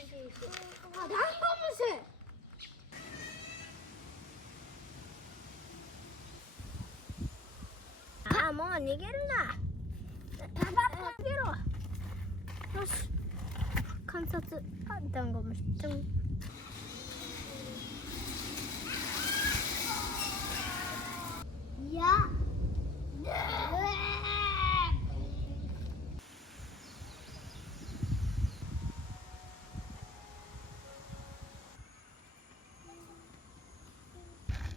ダンゴムシ。あ、もう逃げるな。パパ逃げろ。よし。観察。あ、ダンゴムシ。いや。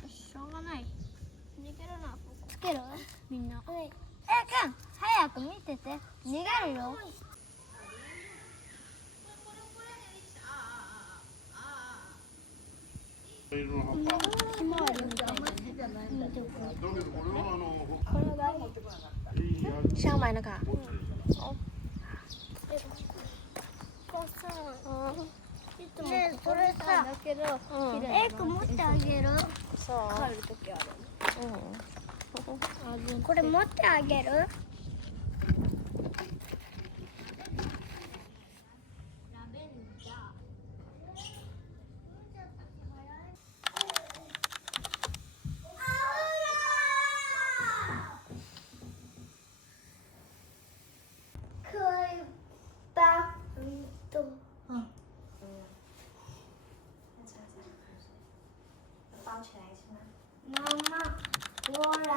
しょうがない。逃げるな。つける？みんな。くん、早く見てて。逃げるよ。ひまわりみたいなね。これが上买那个。ねえ、それさ、エイク持ってあげる。そう。帰る時ある。これ持ってあげる。包起来是吗？妈妈，过来，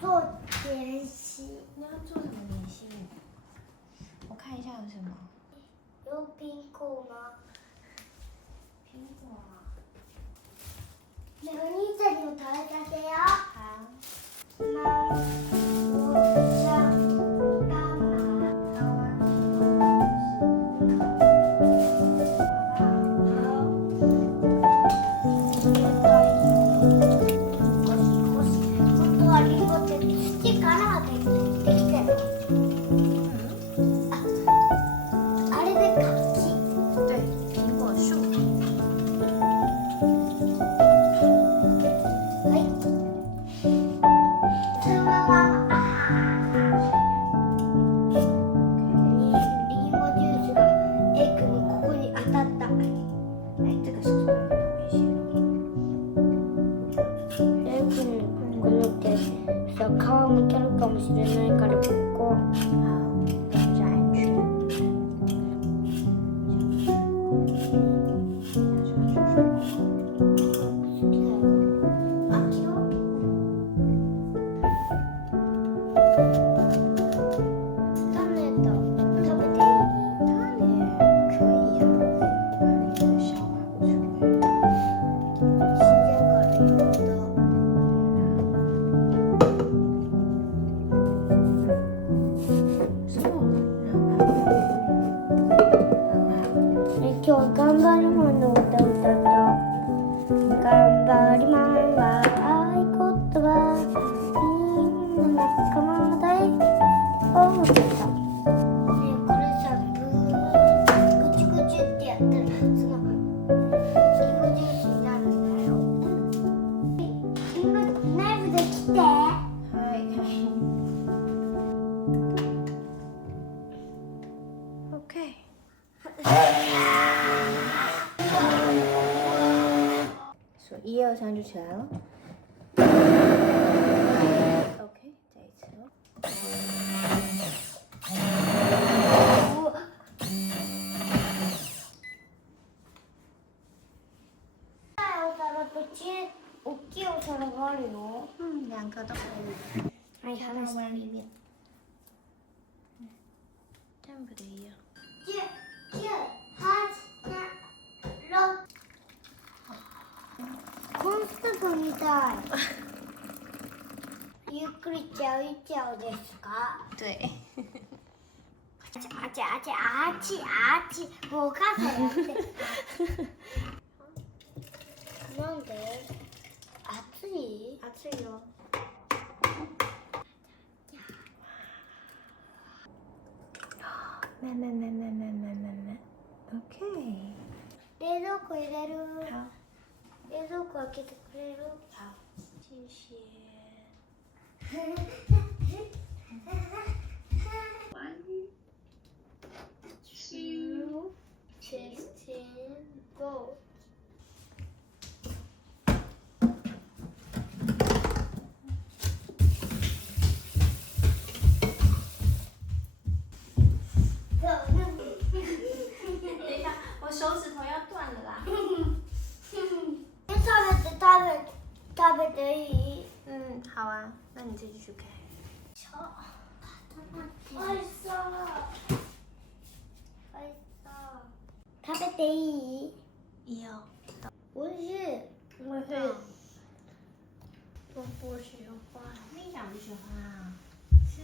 做点心。你要做什么点心？我看一下有什么。有苹果吗？苹果。ね、お兄ちゃんにも食べさせよ。好。妈妈，我想干嘛？好啊。本当はリンゴって土からできてる。あれで柿。对，苹果树。はい。そのまま。リンゴジュースがエイクのここに当たった。哎，这个是什么？危险了。エイクにこのってさ、皮むけるかもしれないからここ。好，比较安全。あ、切ろう。種と食べていい？它也可以呀，把那个消化不出来。死んじゃうから言うと。そう。今日頑張る方の歌歌った。頑張りまんは合言葉。みんな仲間だい。お歌った。ねえ、これさ、ぐちぐちってやったら、そのリンゴジュースになるんだよ。リンゴナイフで切って。はい。OK。数1、2、3就起来了。OK， 再一次哦。お皿と大きいお皿があるよ。2个都可以。はい、話してみる。全部でいいよ。9、8、7、6。コンスタみたい。ゆっくりちゃういちゃうですか？对。あちあちあちあちあち。もうお母さんやって。なんで？暑い？熱いよ。慢慢慢慢慢慢慢慢。OK。冷蔵庫入れる。好。冷蔵庫開けてくれる？好，谢谢。1、2、好啊，那你自己去看。おいしそう。おいしそう。食べていい？いいよ。おいしい。我会。我不喜欢。你想不喜欢啊？是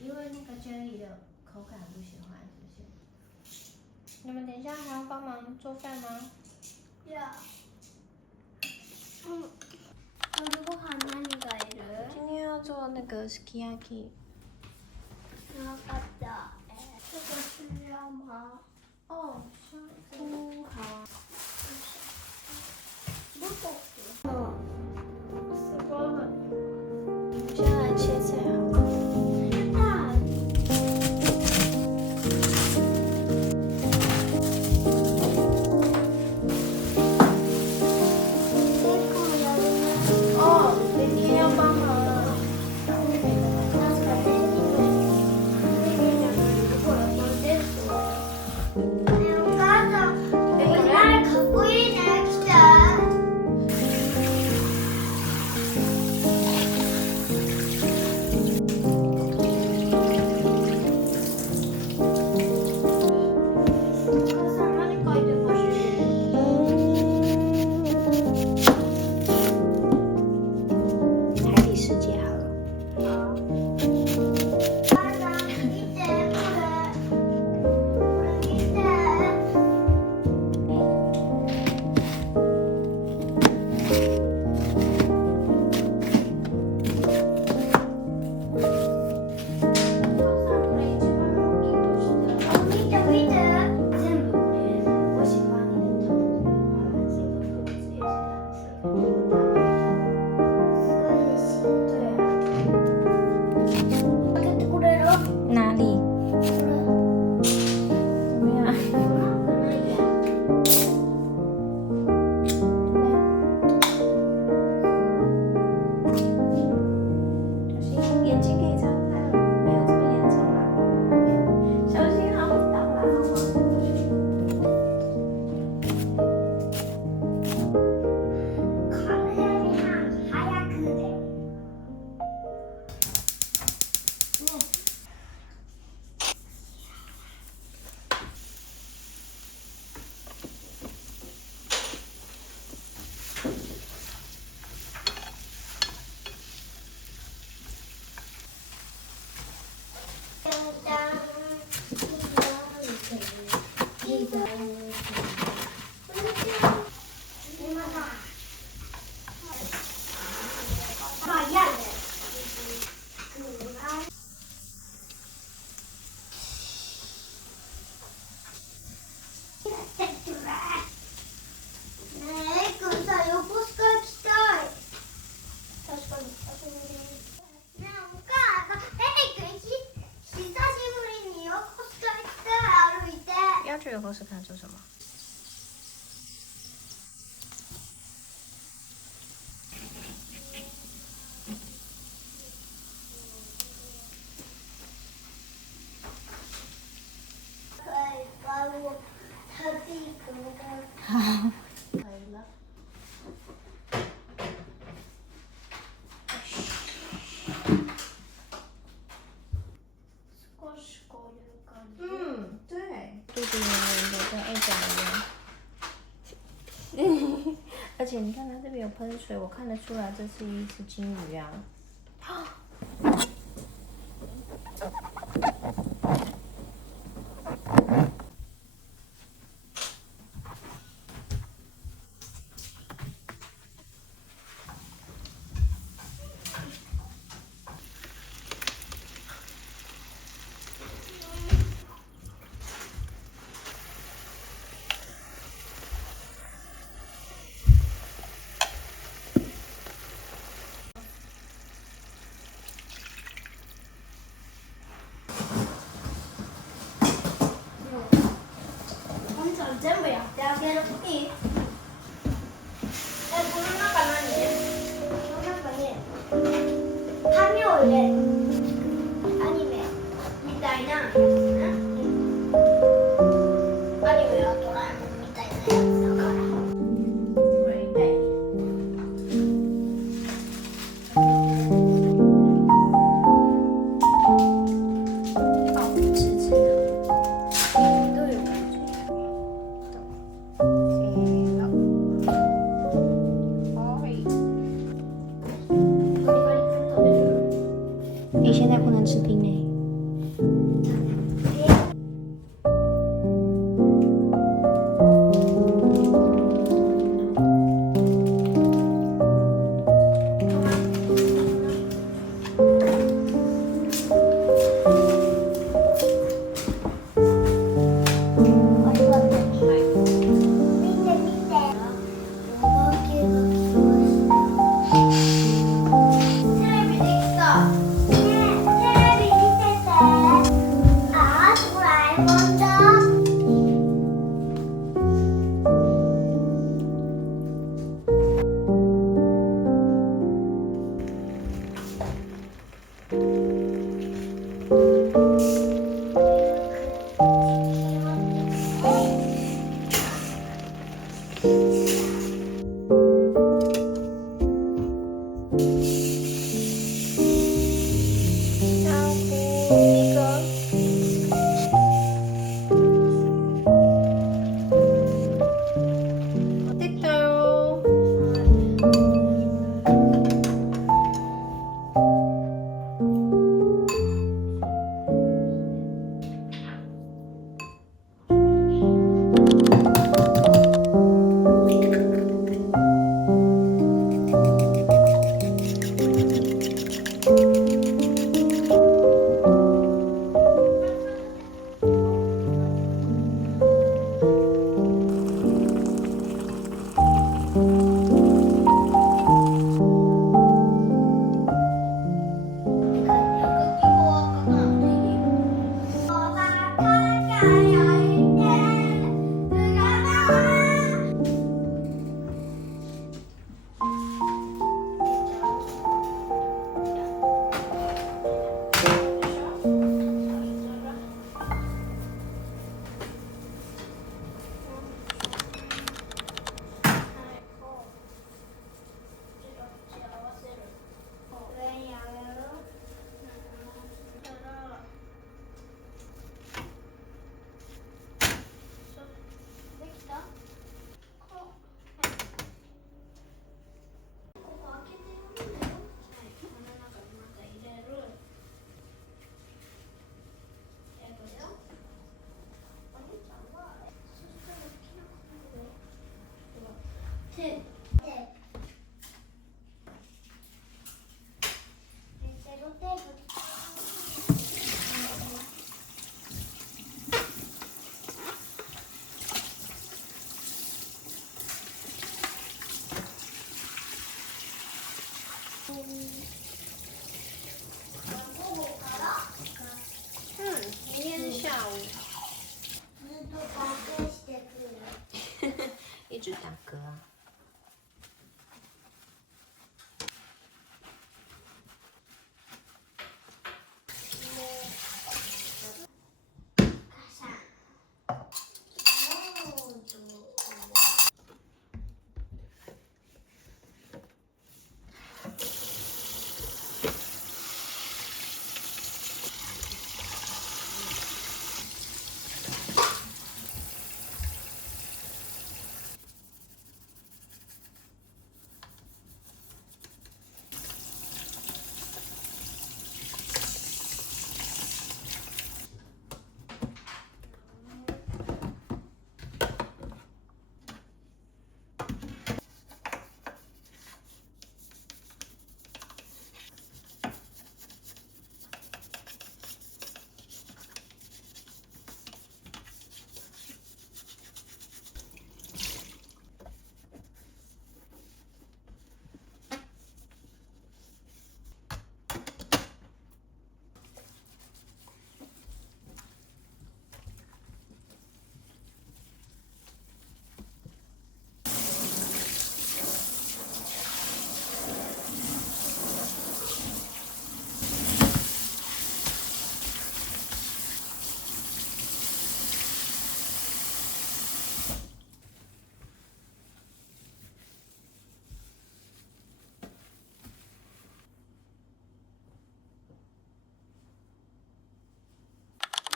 因为那个 jelly 的口感不喜欢，是不是？你们等一下还要帮忙做饭吗？要。夜ご飯何がいる？今天要做那个 sukiyaki。分かった。这个需要吗？哦，香菇好。どこ？すごい。我们现在来切菜好了。哦，明天要帮忙了。お母さん、あれかっこいいね。来て。要去横斯看做什么？可以把我他自己给我好，可以了。嗯，对。肚子圆圆的，跟 A 长一样。而且你看它这边有喷水，我看得出来这是一只金鱼啊。下午ずっと打嗝してくる。一直打嗝啊。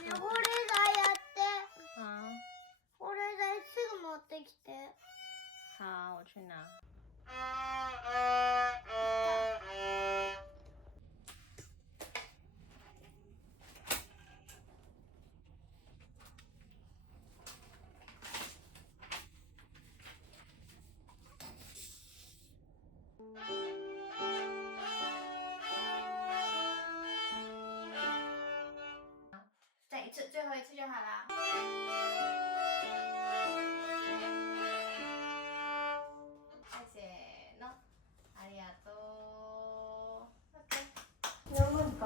保冷剤やって。好，保冷剤すぐ持ってきて。好，我去拿。再一次，最后一次就好了。せーの、ありがとう。OK。飲むか。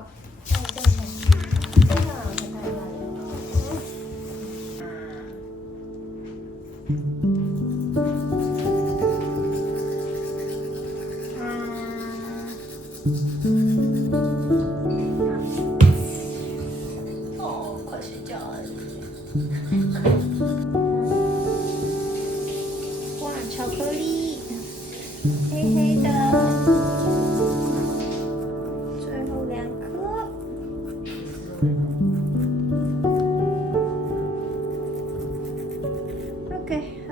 哦，快睡觉了。哇，巧克力，黑黑的，最后2颗。OK， 好。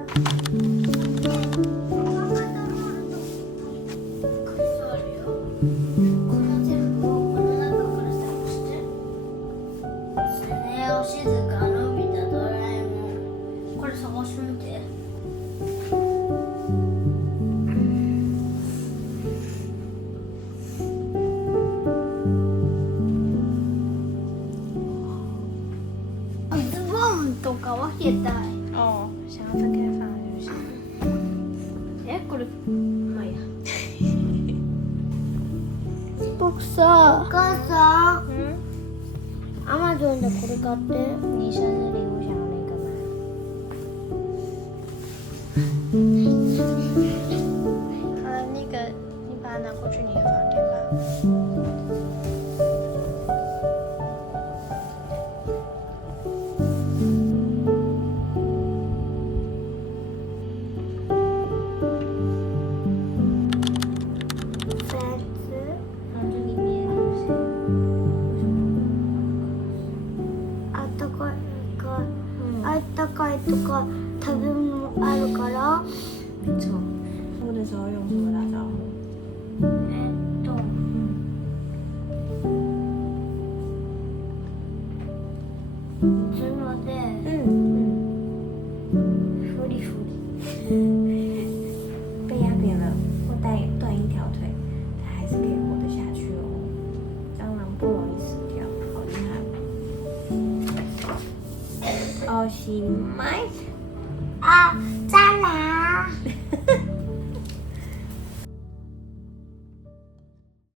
静かのび太ドラえもん。これ探してみて。ズボンとか分けたい。哦，想要分开放是不是？これまあいいや。僕さ、お母さん、嗯，アマゾンでこれ買って。你生日礼物想要那个吗？好了，那个你把它拿过去你的房间吧。放这里面是为什么？あったかいか、あったかいとか食べ物あるから。没错。哭的时候用什么打招呼？角でフリフリ。被压扁了或断一条腿，它还是可以活得下去哦。蟑螂不容易死掉，好厉害！おしまい。あ。